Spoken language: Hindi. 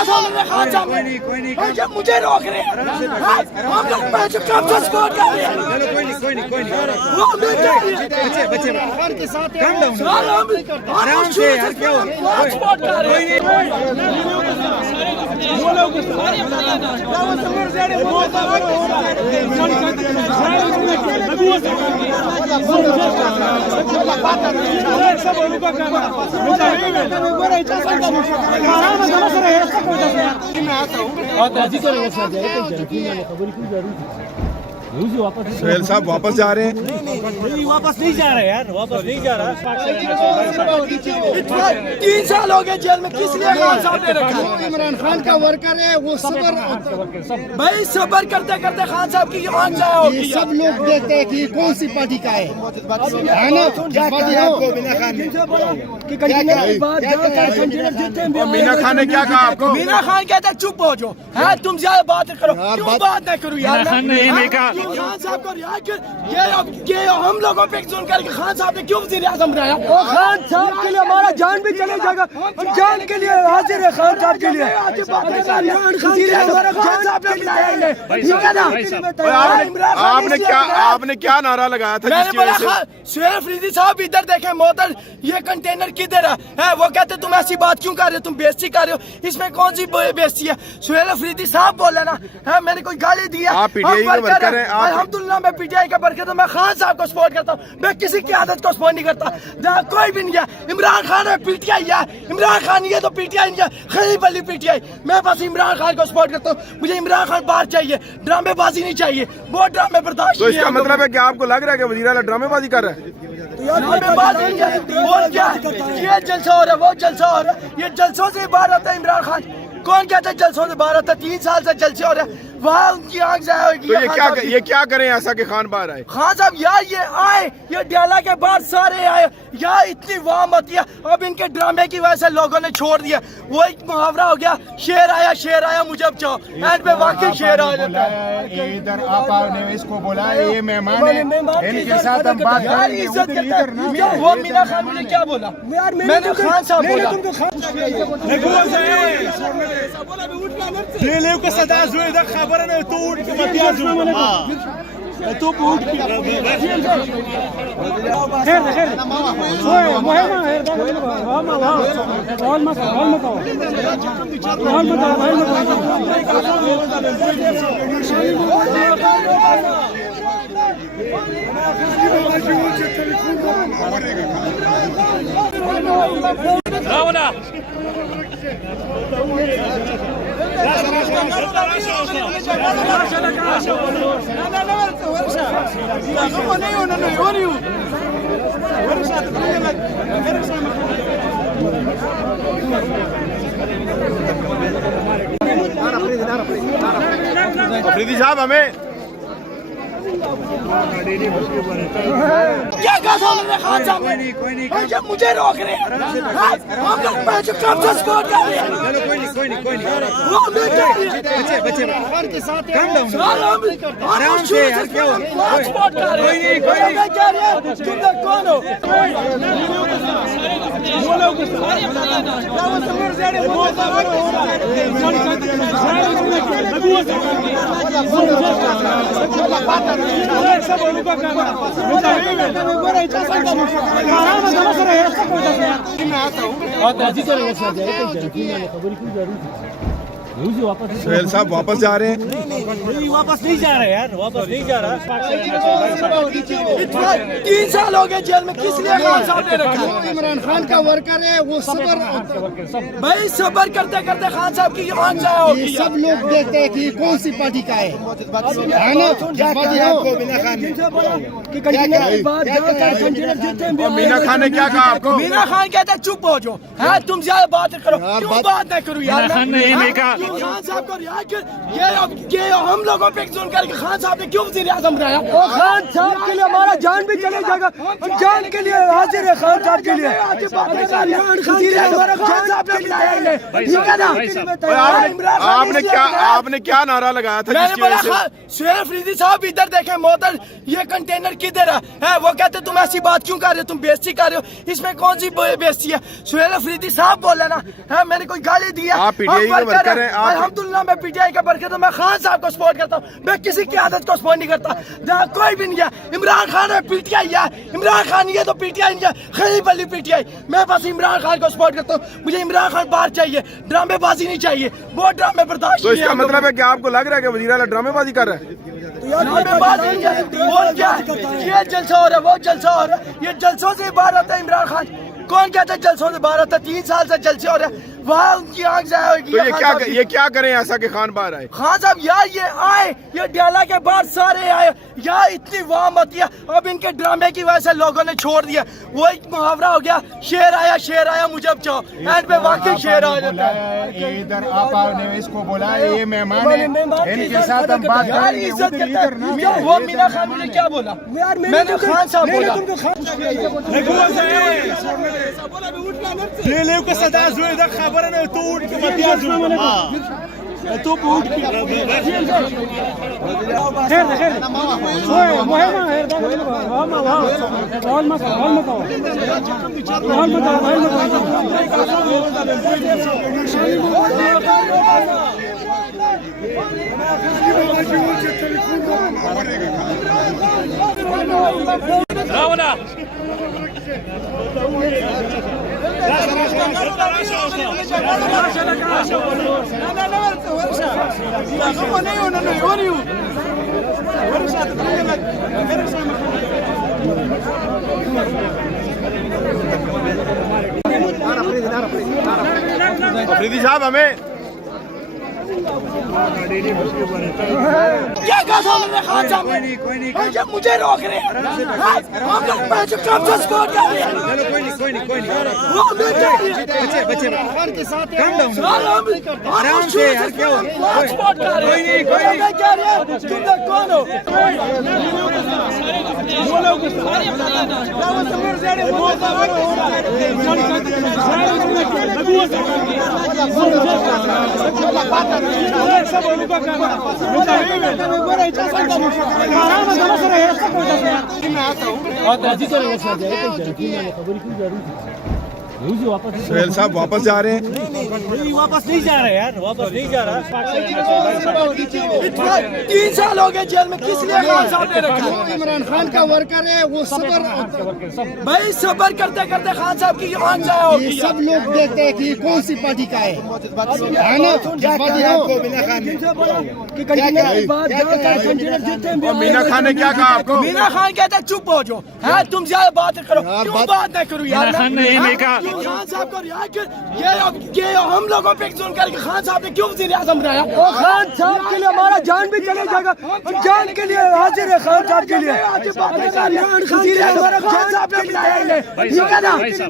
खान साहब ने मुझे रोक रहे हैं। हम लोग कब से सपोर्ट कर रहे हैं। बच्चे के साथ आराम से यार, क्या सपोर्ट कर रहे सुहेल साहब वापस जा रहे हैं। नहीं, वापस नहीं जा रहे यार, वापस नहीं जा रहा। 3 साल हो गए जेल में, किस लिए खान साहब ने रखा? इमरान खान का वर्कर है, वो सबर भाई सबर करते करते खान साहब की आँख जाया होगी। ये सब लोग देखते हैं कि कौन सी पार्टी का है ना। मीना खान ने क्या कहा आपको? मीना खान कहते हैं चुप हो जाओ, है तुम ज्यादा बात करो, क्यों बात नहीं करूँ यार। खान साहब को ये हम लोगों पे जुल्म करके खान साहब ने क्यों वज़ीर आज़म बनाया? खान साहब के लिए हमारा जान भी चले जाएगा, हम जान के लिए हाजिर है। खान साहब के लिए आपने क्या नारा लगाया था? मैंने बोला सुहेल अफरीदी साहब इधर देखें, मोहतर ये कंटेनर किधर है? वो कहते तुम ऐसी बात क्यों कर रहे हो, तुम बेइज्जती कर रहे हो, इसमें कौन सी बेइज्जती है? सुहेल अफरीदी साहब बोले ना, है मैंने कोई गाली दी है? आप पीटीआई के वर्कर हैं। अल्हम्दुलिल्लाह मैं पीटीआई का वर्कर हूं, मैं खान साहब को सपोर्ट करता हूं, मैं किसी की आदत को सपोर्ट नहीं करता। जहाँ कोई भी नहीं है, इमरान खान है पीटीआई है, इमरान खान ये तो पीटीआई नहीं है, खरीब अली पीटीआई। मैं बस इमरान खान को सपोर्ट करता हूँ, मुझे इमरान खान बाहर चाहिए, ड्रामेबाजी नहीं चाहिए, वो ड्रामे बर्दाश्त। तो इसका मतलब है कि आपको लग रहा है कि वज़ीर आला ड्रामेबाजी कर रहा है? ये जलसा हो रहा है, वो जलसा हो रहा है, ये जलसों से बाहर आता है इमरान खान। कौन कहता है जलसों से बाहर आता है? 3 साल से जलसे हो रहे हैं, वहाँ उनकी आँख जाया होगी। तो ये क्या करें ऐसा कि खान बाहर आए? खान साहब यार ये आए, ये डाला के बाद सारे आए यार, इतनी वाह मत है। अब इनके ड्रामे की वजह से लोगों ने छोड़ दिया। वो एक मुहावरा हो गया, शेर आया मुझे बचाओ, एंड पे वाकई शेर आ जाता है। इधर आपने इसको बुलाया, ये मेहमान है, इनके साथ हम बात करेंगे। वो मीना खान मुझे क्या बोला? मैंने खान साहब बोला खबर है तो उठ के मत यार तो उठ के अफरीदी साहब हमें क्या कहा खान साहब ने? मुझे रोक रहे हैं। हम लोग कब से सपोर्ट कर रहे हैं। के साथ आराम से यार, क्या सपोर्ट कर रहे हैं? तुम लोग कौन हो? सुहेल साहब वापस जा रहे हैं। नहीं, वापस नहीं जा रहे यार, वापस नहीं जा रहा। 3 साल हो गए जेल में, किस लिए खान साहब ने रखा? इमरान खान का वर्कर है, वो सबर भाई सबर करते करते खान साहब की आँख जाया होगी। ये सब लोग देखते हैं कि कौन सी पार्टी का है ना। मीना खान ने क्या कहा आपको? मीना खान कहते हैं चुप हो जाओ, है तुम ज्यादा बात करो, क्यों बात नहीं करूँ यार। खान साहब को रिहा कर, ये हम लोगों पे जुल्म करके खान साहब ने क्यों वज़ीर आज़म बनाया? खान साहब के लिए हमारा जान भी चले जाएगा, हम जान के लिए हाजिर है खान साहब के लिए। आपने क्या नारा लगाया था? मैंने बोला सुहेल अफरीदी साहब इधर देखें, मोहतर ये कंटेनर किधर है? वो कहते तुम ऐसी बात क्यों कर रहे हो, तुम बेइज्जती कर रहे हो, इसमें कौन सी बेइज्जती है? सुहेल अफरीदी साहब बोले ना, है मैंने कोई गाली दी है? आप पीटीआई के वर्कर हैं। अल्हम्दुलिल्लाह मैं पीटीआई का वर्कर, तो मैं खान साहब को सपोर्ट करता हूँ, मैं किसी की आदत को सपोर्ट नहीं करता। जहाँ कोई भी नहीं है, इमरान खान है पीटीआई है, इमरान खान ये तो पीटीआई नहीं है, खली बल्ली पीटीआई। मैं बस इमरान खान को सपोर्ट करता हूँ, मुझे इमरान खान बाहर चाहिए, ड्रामेबाजी नहीं चाहिए, वो ड्रामे बर्दाश्त तो इसका मतलब है कि आपको लग रहा है कि वज़ीर आला ड्रामेबाजी कर रहा है? और क्या ये जलसा हो रहा है, वो जलसा हो रहा है, ये जलसों से बाहर आता है इमरान खान। कौन कहता है जलसों से बाहर आता है? 3 साल से जलसे हो रहे हैं, वहाँ उनकी आंख जाए होगी। तो ये क्या करें ऐसा कि खान बाहर आए? खान साहब यार ये आए, ये डाला के बाद सारे आए यार, इतनी वाह मत है। अब इनके ड्रामे की वजह से लोगों ने छोड़ दिया, वो एक मुहावरा हो गया, शेर आया मुझे अब चाहो, एंड पे वाकई शेर आ जाता है। ये इधर आपा ने इसको बोला, ये मेहमान है, इनके साथ हम बात यार करेंगे। इज्जत करता है। वो मीना खान ने क्या बोला? मैंने खान साहब बोला ले का सदा जुए दा खबर है तू उठ के मत आ तू उठ के खैर ओए मोहम्मद रावना अफरीदी साहब हमें क्या कहा था उन्होंने खान साहब ने? जब मुझे रोक रहे हैं, हम लोग मैं जो कब से सपोर्ट कर रहे हैं, वो मैं कह रही है खान के साथ आराम से यार, क्या सपोर्ट कर रहे हैं? मैं कह रही हूं तुम लोग कौन हो? सुहेल साहब वापस जा रहे हैं? वापस नहीं जा रहा यार, वापस नहीं जा रहा। 3 साल हो गए जेल में, किस लिए खान साहब ने रखा? इमरान खान का वर्कर है, वो सबर भाई सबर करते करते खान साहब की आंख जाए होगी। सब लोग देखते हैं कि कौन सी पार्टी का है ना? मीना खान ने क्या कहा आपको? मीना खान कहता है चुप हो जाओ, है तुम ज्यादा बात करो, क्यों बात नहीं करूँ यार? खान साहब को रिहा कर, ये हम लोगों पे जुल्म करके खान साहब ने क्यों वज़ीर आज़म बनाया? खान साहब के लिए हमारा जान भी चले जाएगा, हम जान के लिए हाजिर है खान साहब के लिए। खान साहब ने बनाया।